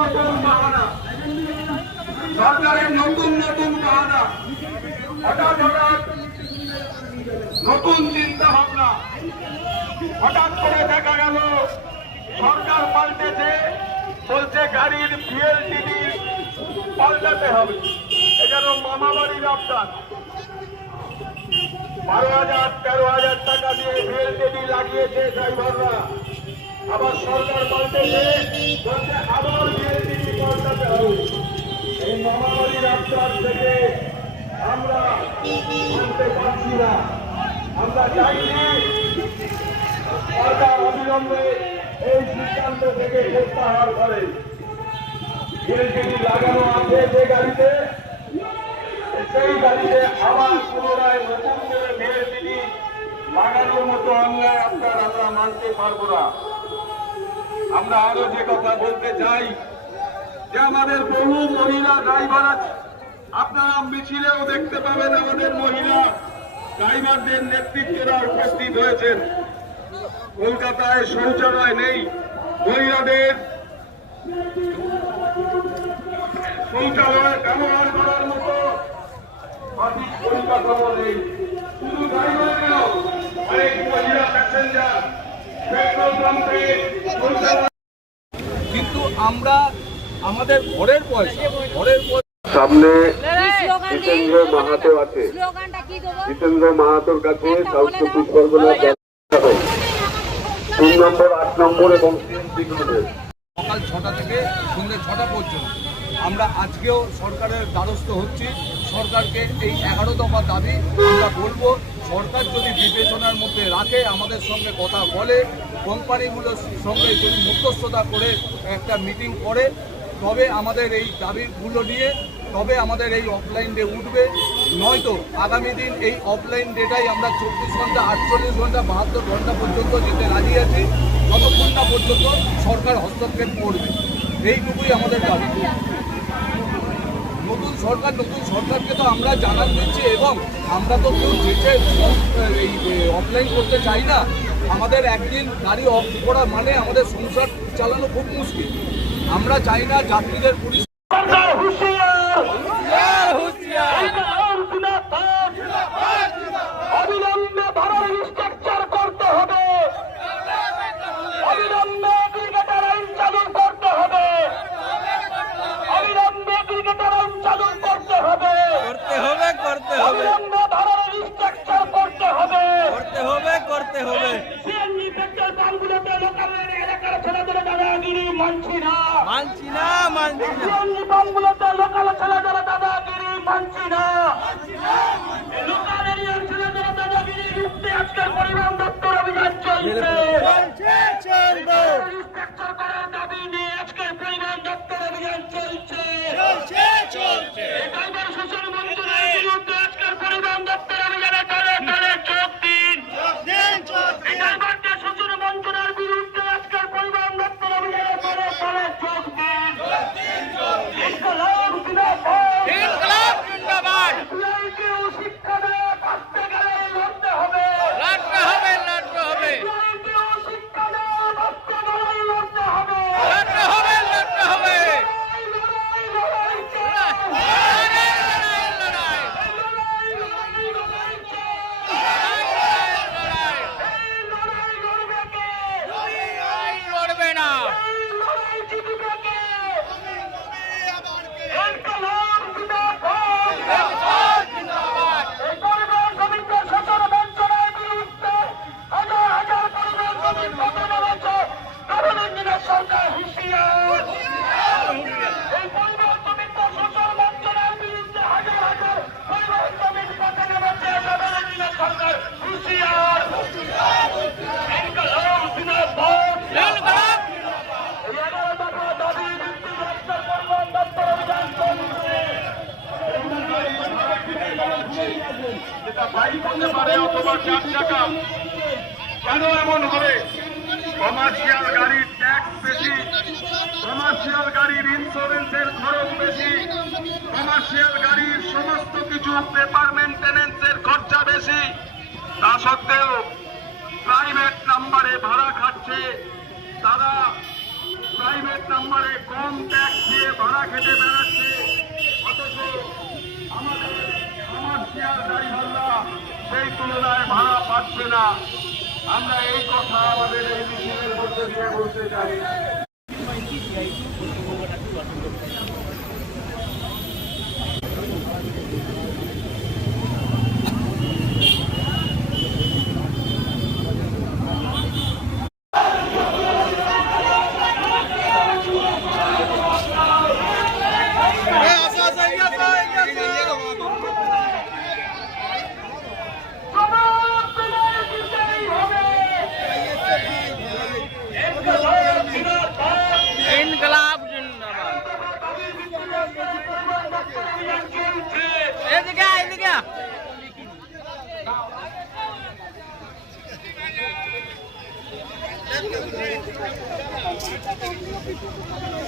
নতুন বাহানা, সরকারের নতুন নতুন বাহানা, হঠাৎ হঠাৎ নতুন চিন্তা ভাবনা। হঠাৎ করে দেখা গেল সরকার পাল্টেছে, বলছে গাড়ির ভিএলটিডি পাল্টাতে হবে। এ যেন মামাবাড়ির আবদার। 12,000-13,000 টাকা দিয়ে ভিএলটিডি লাগিয়েছে ড্রাইভাররা, আবার সরকার পাল্টেছে, বলছে আবার ভিএলটিডি পাল্টাতে হবে। এই মামাবাড়ির আবদার থেকে আমরা মানতে পারছি না। আমরা চাইছি সরকার অবিলম্বে এই সিদ্ধান্ত থেকে প্রত্যাহার করে। ভিএলটিডি লাগানো আছে যে গাড়িতে, সেই গাড়িতে আবার পুনরায় নতুন করে ভিএলটিডি লাগানোর মতো অন্যায় আপনার আমরা মানতে পারবো না। আমরা আরো যে কথা বলতে চাই যে আমাদের বহু মহিলা ড্রাইভার আছে, আপনারা মিছিলেও দেখতে পাবেন আমাদের মহিলা ড্রাইভারদের নেতৃত্বরা উপস্থিত হয়েছেন। কলকাতায় শৌচালয় নেই, মহিলাদের শৌচালয় ব্যবহার করার মতো সঠিক পরিকাঠামো নেই। শুধু ড্রাইভার কেন, অনেক মহিলা প্যাসেঞ্জার পেট্রোল পাম্পে কিন্তু আমরা আমাদের ঘরের পয়সা সামনে জিতেন্দ্র মাহাতো আছে, জিতেন্দ্র মাহাতোর কাছে সাউথ চব্বিশ পরগনা 3 নম্বর, 8 নম্বর এবং 3 নম্বর সকাল 6টা থেকে সন্ধ্যে 6টা পর্যন্ত আমরা আজকেও সরকারের দ্বারস্থ হচ্ছি। সরকারকে এই 11 দফা দাবি আমরা বলবো, সরকার যদি বিবেচনার মধ্যে রাখে, আমাদের সঙ্গে কথা বলে, কোম্পানিগুলোর সঙ্গে যদি মধ্যস্থতা করে একটা মিটিং করে, তবে আমাদের এই দাবিগুলো নিয়ে তবে আমাদের এই অফলাইন ডে উঠবে। নয়তো আগামী দিন এই অফলাইন ডেটাই আমরা 24 ঘন্টা, 48 ঘন্টা, 72 ঘন্টা পর্যন্ত যেতে রাজি আছি, যতক্ষণ না পর্যন্ত সরকার হস্তক্ষেপ করবে। এইটুকুই আমাদের দাবি। নতুন সরকারকে তো আমরা জানান দিচ্ছি, এবং আমরা তো কেউ যেতে এই অফলাইন করতে চাই না। আমাদের একদিন গাড়ি অফ করা মানে আমাদের সংসার চালানো খুব মুশকিল। আমরা চাই না যাত্রীদের অবিলম্বে ভাড়ার রিস্ট্রাকচার করতে হবে, অবিলম্বে ক্রিকেটার আইন চালু করতে হবে, অবিলম্বে ক্রিকেটার আইন চালু করতে হবে, অবিলম্বে ভাড়ার রিস্ট্রাকচার করতে হবে। সিএনজি পেট্রোল পাম্পগুলোতে লোকাল এলাকার ছেলেদের দাদাগিরি মানছি না। সিএনজি পাম্পগুলোতে লোকাল ছেলেদের দাদাগিরি মানছি না। লোকাল এরিয়ার ছেলেদের দাদাগিরি রুখতে আজকের পরিবহন দপ্তর অভিযান চলছে। রিস্ট্রাকচার করার দাবি নিয়ে আজকের পরিবহন দপ্তর অভিযান চলছে। ড্রাইভার শোষণ মন্ত্রণের বিরুদ্ধে আজকের পরিবহন দপ্তর অভিযানে দলে যোগ দিন। ড্রাইভারদের শোষণ মন্ত্রণের বিরুদ্ধে আজকের পরিবহন দপ্তর অভিযানে দলে যোগ দিন। শিক্ষা দেওয়া বাঁচতে গেলে লড়তে হবে। শিক্ষা দেওয়া বাঁচতে গেলে লড়তে হবে। বাইক হতে পারে অথবা 4 চাকা, কেন এমন হবে? কমার্শিয়াল গাড়ির ট্যাক্স বেশি, কমার্শিয়াল গাড়ির ইন্স্যুরেন্সের খরচ বেশি, কমার্শিয়াল গাড়ির সমস্ত কিছু পেপার মেনটেন্যান্সের খরচা বেশি। তা সত্ত্বেও প্রাইভেট নাম্বারে ভাড়া খাচ্ছে তারা, প্রাইভেট নাম্বারে কম ট্যাক্স দিয়ে ভাড়া খেটে বেড়াচ্ছে, অথচ আমাদের কমার্শিয়াল ড্রাইভাররা সেই তুলনায় ভাড়া পাচ্ছে না। আমরা এই কথা আমাদের এই মিছিলের মধ্যে দিয়ে বলতে চাই। ইনকলাব জিন্দাবাদ। এদিকে এদিকে Thank you.